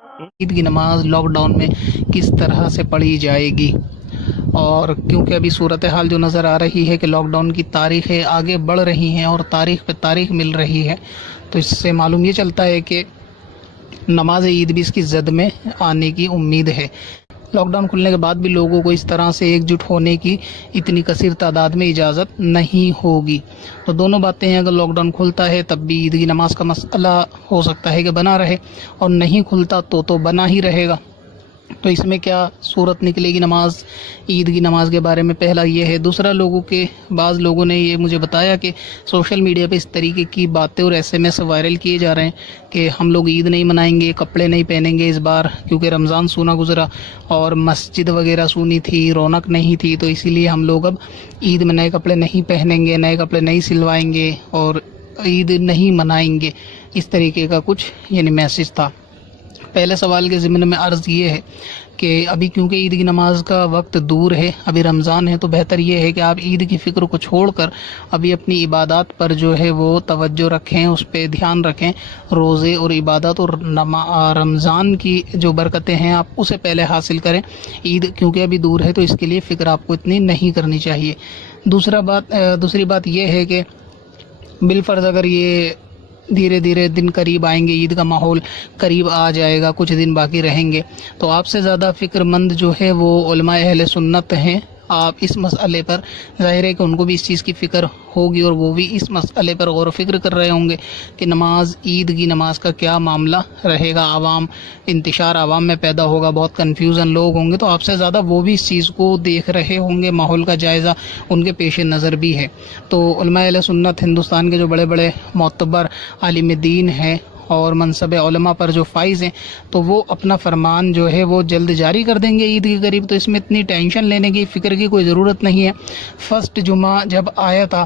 عید کی نماز lock down میں کس طرح سے پڑھی جائے گی؟ اور کیونکہ ابھی صورتحال جو نظر آ رہی ہے کہ لاک ڈاؤن کی تاریخیں آگے بڑھ رہی ہیں اور تاریخ پہ تاریخ مل رہی ہے، تو اس سے معلوم یہ چلتا ہے کہ نماز عید بھی اس کی زد میں آنے کی امید ہے۔ لاک ڈاؤن کھلنے کے بعد بھی لوگوں کو اس طرح سے ایک جٹ ہونے کی اتنی کثیر تعداد میں اجازت نہیں ہوگی۔ تو دونوں باتیں ہیں، اگر لاک ڈاؤن کھلتا ہے تب بھی عید کی نماز کا مسئلہ ہو سکتا ہے کہ بنا رہے، اور نہیں کھلتا تو بنا ہی رہے گا۔ تو اس میں کیا صورت نکلے گی نماز عید کی نماز کے بارے میں؟ پہلا یہ ہے۔ دوسرا، بعض لوگوں نے یہ مجھے بتایا کہ سوشل میڈیا پہ اس طریقے کی باتیں اور SMS وائرل کیے جا رہے ہیں کہ ہم لوگ عید نہیں منائیں گے، کپڑے نہیں پہنیں گے اس بار، کیونکہ رمضان سونا گزرا اور مسجد وغیرہ سونی تھی، رونق نہیں تھی، تو اسی لیے ہم لوگ اب عید میں نئے کپڑے نہیں پہنیں گے، نئے کپڑے نہیں سلوائیں گے اور عید نہیں منائیں گے۔ اس طریقے کا کچھ میسج تھا۔ پہلے سوال کے ضمن میں عرض یہ ہے کہ ابھی کیونکہ عید کی نماز کا وقت دور ہے، ابھی رمضان ہے، تو بہتر یہ ہے کہ آپ عید کی فکر کو چھوڑ کر ابھی اپنی عبادات پر جو ہے وہ توجہ رکھیں، اس پہ دھیان رکھیں۔ روزے اور عبادت اور رمضان کی جو برکتیں ہیں آپ اسے پہلے حاصل کریں۔ عید کیونکہ ابھی دور ہے تو اس کے لیے فکر آپ کو اتنی نہیں کرنی چاہیے۔ دوسری بات یہ ہے کہ بالفرض اگر یہ دھیرے دھیرے دن قریب آئیں گے، عید کا ماحول قریب آ جائے گا، کچھ دن باقی رہیں گے، تو آپ سے زیادہ فکر مند جو ہے وہ علماء اہل سنت ہیں۔ آپ اس مسئلے پر، ظاہر ہے کہ ان کو بھی اس چیز کی فکر ہوگی اور وہ بھی اس مسئلے پر غور و فکر کر رہے ہوں گے کہ عید کی نماز کا کیا معاملہ رہے گا۔ انتشار عوام میں پیدا ہوگا، بہت کنفیوژن لوگ ہوں گے، تو آپ سے زیادہ وہ بھی اس چیز کو دیکھ رہے ہوں گے، ماحول کا جائزہ ان کے پیش نظر بھی ہے۔ تو علماء اہل سنت ہندوستان کے جو بڑے بڑے معتبر عالم دین ہیں اور منصب علماء پر جو فائز ہیں، تو وہ اپنا فرمان جو ہے وہ جلد جاری کر دیں گے عید کے قریب، تو اس میں اتنی ٹینشن لینے کی، فکر کی کوئی ضرورت نہیں ہے۔ فرسٹ جمعہ جب آیا تھا،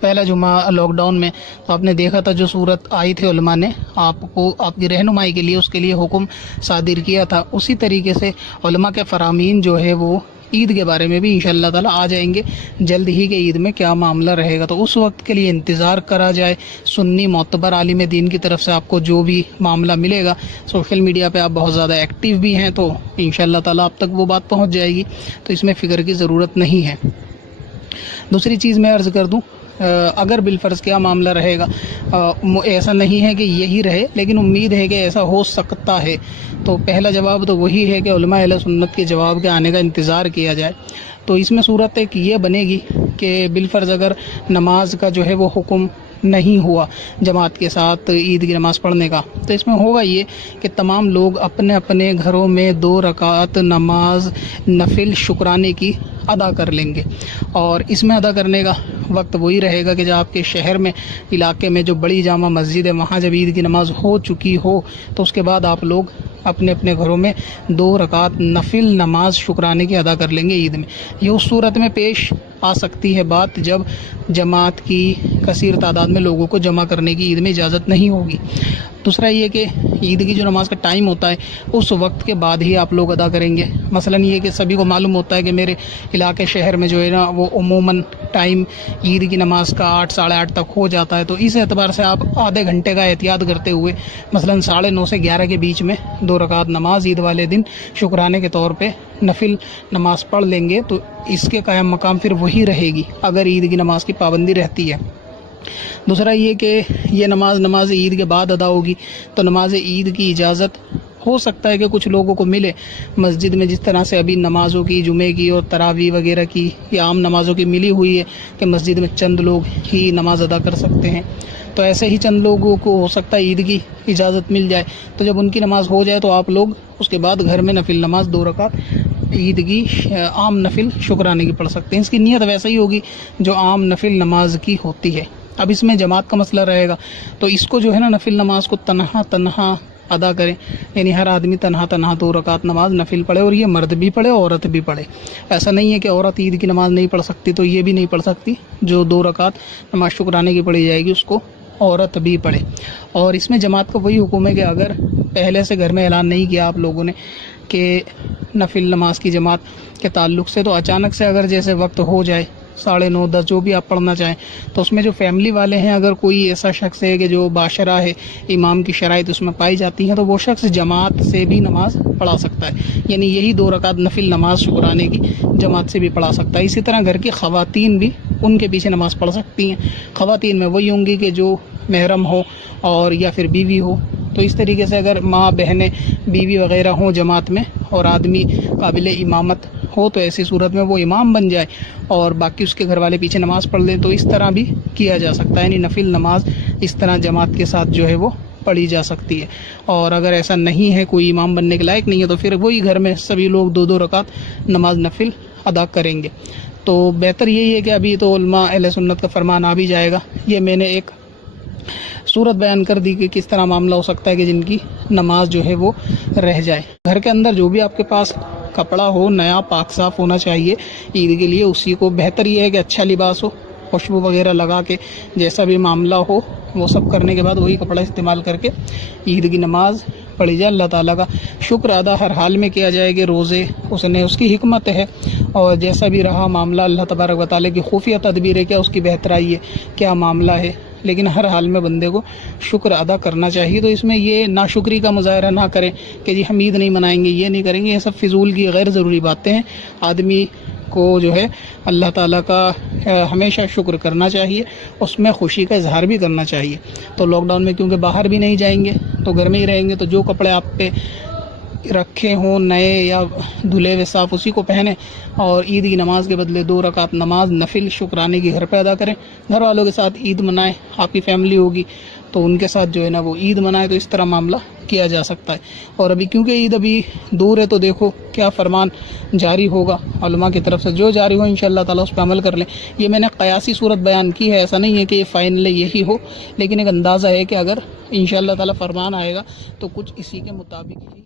پہلا جمعہ لاک ڈاؤن میں، تو آپ نے دیکھا تھا جو صورت آئی تھی، علماء نے آپ کو آپ کی رہنمائی کے لیے اس کے لیے حکم صادر کیا تھا۔ اسی طریقے سے علماء کے فرامین جو ہے وہ عید کے بارے میں بھی انشاءاللہ تعالیٰ آ جائیں گے جلد ہی کہ عید میں کیا معاملہ رہے گا، تو اس وقت کے لیے انتظار کرا جائے۔ سنی معتبر عالم دین کی طرف سے آپ کو جو بھی معاملہ ملے گا، سوشل میڈیا پہ آپ بہت زیادہ ایکٹیو بھی ہیں، تو انشاءاللہ تعالیٰ آپ تک وہ بات پہنچ جائے گی، تو اس میں فکر کی ضرورت نہیں ہے۔ دوسری چیز میں عرض کر دوں، اگر بالفرض کیا معاملہ رہے گا، ایسا نہیں ہے کہ یہی رہے، لیکن امید ہے کہ ایسا ہو سکتا ہے، تو پہلا جواب تو وہی ہے کہ علماء اہل سنت کے جواب کے آنے کا انتظار کیا جائے۔ تو اس میں صورت ایک یہ بنے گی کہ بالفرض اگر نماز کا جو ہے وہ حکم نہیں ہوا جماعت کے ساتھ عید کی نماز پڑھنے کا، تو اس میں ہوگا یہ کہ تمام لوگ اپنے اپنے گھروں میں 2 رکعت نماز نفل شکرانے کی ادا کر لیں گے، اور اس میں ادا کرنے کا وقت وہی رہے گا کہ جب آپ کے شہر میں، علاقے میں جو بڑی جامع مسجد ہے، وہاں جب عید کی نماز ہو چکی ہو، تو اس کے بعد آپ لوگ اپنے اپنے گھروں میں 2 رکعت نفل نماز شکرانے کی ادا کر لیں گے عید میں۔ یہ اس صورت میں پیش آ سکتی ہے بات جب جماعت کی کثیر تعداد میں لوگوں کو جمع کرنے کی عید میں اجازت نہیں ہوگی۔ دوسرا یہ کہ عید کی جو نماز کا ٹائم ہوتا ہے اس وقت کے بعد ہی آپ لوگ ادا کریں گے۔ مثلا یہ کہ سبھی کو معلوم ہوتا ہے کہ میرے علاقے شہر میں جو ہے نا وہ عموماً ٹائم عید کی نماز کا 8 ساڑھے 8 تک ہو جاتا ہے، تو اس اعتبار سے آپ آدھے گھنٹے کا احتیاط کرتے ہوئے مثلا 9:30 سے 11 کے بیچ میں 2 رکعت نماز عید والے دن شکرانے کے طور پہ نفل نماز پڑھ لیں گے، تو اس کے قائم مقام پھر وہی رہے گی اگر عید کی نماز کی پابندی رہتی ہے۔ دوسرا یہ کہ یہ نماز عید کے بعد ادا ہوگی، تو نماز عید کی اجازت ہو سکتا ہے کہ کچھ لوگوں کو ملے مسجد میں، جس طرح سے ابھی نمازوں کی، جمعے کی اور تراویح وغیرہ کی یا عام نمازوں کی ملی ہوئی ہے کہ مسجد میں چند لوگ ہی نماز ادا کر سکتے ہیں، تو ایسے ہی چند لوگوں کو ہو سکتا ہے عید کی اجازت مل جائے، تو جب ان کی نماز ہو جائے تو آپ لوگ اس کے بعد گھر میں نفل نماز 2 رکعت عید کی عام نفل شکرانے کی پڑھ سکتے ہیں۔ اس کی نیت ویسے ہی ہوگی جو عام نفل نماز کی ہوتی ہے۔ اب اس میں جماعت کا مسئلہ رہے گا، تو اس کو جو ہے نا نفل نماز کو تنہا ادا کریں، یعنی ہر آدمی تنہا 2 رکعت نماز نفل پڑھے، اور یہ مرد بھی پڑھے عورت بھی پڑھے۔ ایسا نہیں ہے کہ عورت عید کی نماز نہیں پڑھ سکتی تو یہ بھی نہیں پڑھ سکتی، جو 2 رکعت نماز شکرانے کی پڑھی جائے گی اس کو عورت بھی پڑھے۔ اور اس میں جماعت کا وہی حکم ہے کہ اگر پہلے سے گھر میں اعلان نہیں کیا آپ لوگوں نے کہ نفل نماز کی جماعت کے تعلق سے، تو اچانک سے اگر جیسے وقت ہو جائے 9:30, 10 جو بھی آپ پڑھنا چاہیں. تو اس میں جو فیملی والے ہیں اگر کوئی ایسا شخص ہے کہ جو باشرہ ہے, امام کی شرائط اس میں پائی جاتی ہیں, تو وہ شخص جماعت سے بھی نماز پڑھا سکتا ہے. یعنی یہی 2 رکعت نفل نماز شکرانے کی جماعت سے بھی پڑھا سکتا ہے. اسی طرح گھر کی خواتین بھی ان کے پیچھے نماز پڑھ سکتی ہیں. خواتین میں وہی ہوں گی کہ جو محرم ہو اور یا پھر بیوی ہو. تو اس طریقے سے اگر ماں بہنیں بیوی وغیرہ ہوں جماعت میں اور آدمی قابل امامت ہو تو ایسی صورت میں وہ امام بن جائے اور باقی اس کے گھر والے پیچھے نماز پڑھ لیں. تو اس طرح بھی کیا جا سکتا ہے. یعنی نفل نماز اس طرح جماعت کے ساتھ جو ہے وہ پڑھی جا سکتی ہے. اور اگر ایسا نہیں ہے, کوئی امام بننے کے لائق نہیں ہے, تو پھر وہی گھر میں سبھی لوگ 2 رکعت نماز نفل ادا کریں گے. تو بہتر یہی ہے کہ ابھی تو علماء اہل سنت کا فرمان آ بھی جائے گا. یہ میں نے ایک صورت بیان کر دی کہ کس طرح معاملہ ہو سکتا ہے کہ جن کی نماز جو ہے وہ رہ جائے. گھر کے اندر جو بھی آپ کے پاس کپڑا ہو نیا پاک صاف ہونا چاہیے عید کے لیے. اسی کو بہتر یہ ہے کہ اچھا لباس ہو, خوشبو وغیرہ لگا کے جیسا بھی معاملہ ہو وہ سب کرنے کے بعد وہی کپڑا استعمال کر کے عید کی نماز پڑھی جائے. اللہ تعالیٰ کا شکر ادا ہر حال میں کیا جائے کہ روزے اس کی حکمت ہے, اور جیسا بھی رہا معاملہ اللہ تبارک و تعالیٰ کی خفیہ تدبیر ہے, کیا اس کی بہترائی ہے, کیا معاملہ ہے, لیکن ہر حال میں بندے کو شکر ادا کرنا چاہیے. تو اس میں یہ ناشکری کا مظاہرہ نہ کریں کہ جی ہم عید نہیں منائیں گے, یہ نہیں کریں گے. یہ سب فضول کی غیر ضروری باتیں ہیں. آدمی کو جو ہے اللہ تعالیٰ کا ہمیشہ شکر کرنا چاہیے, اس میں خوشی کا اظہار بھی کرنا چاہیے. تو لاک ڈاؤن میں کیونکہ باہر بھی نہیں جائیں گے تو گھر میں ہی رہیں گے, تو جو کپڑے آپ پہ رکھے ہوں نئے یا دھلے ہوئے صاف اسی کو پہنیں اور عید کی نماز کے بدلے 2 رکعت نماز نفل شکرانے کی گھر پہ ادا کریں. گھر والوں کے ساتھ عید منائیں. آپ کی فیملی ہوگی تو ان کے ساتھ جو ہے نا وہ عید منائیں. تو اس طرح معاملہ کیا جا سکتا ہے. اور ابھی کیونکہ عید ابھی دور ہے تو دیکھو کیا فرمان جاری ہوگا علماء کی طرف سے. جو جاری ہو انشاءاللہ تعالیٰ اس پہ عمل کر لیں. یہ میں نے قیاسی صورت بیان کی ہے, ایسا نہیں ہے کہ یہ فائنل یہی ہو, لیکن ایک اندازہ ہے کہ اگر انشاءاللہ تعالیٰ فرمان آئے گا تو کچھ اسی کے مطابق ہی